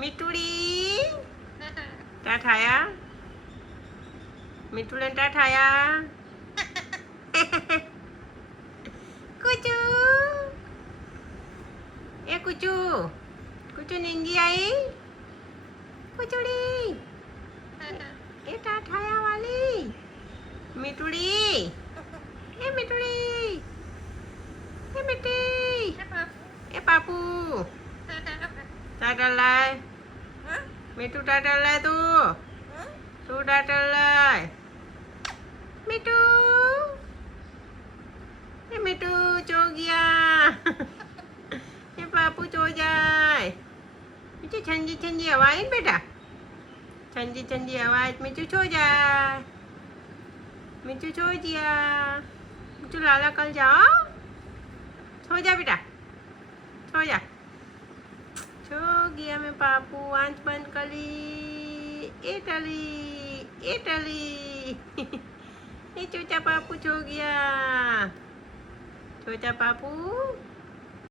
मिठुड़ी टाठाया मिठुड़े टाठाया कुचू ए कुचू कुचू निंजी आई कुचुड़ी ए टाठाया वाली मिठुड़ी ए मिठुड़ी ए मिठी ए पापू टाटा लाय मीठू टाटा लाय तू टाटा लाय मीठू ये मीठू सो गया ये पापू सो जाए मीठू ठंडी ठंडी हवाएं बेटा ठंडी ठंडी आवाज मीठू सो जाए मीठू सो दिया मीठू लाला कल जाओ सो जा बेटा सो जा सो गया मैं पापू आंच बंद करी इटली ये छोटा पापू सो गया छोटा पापू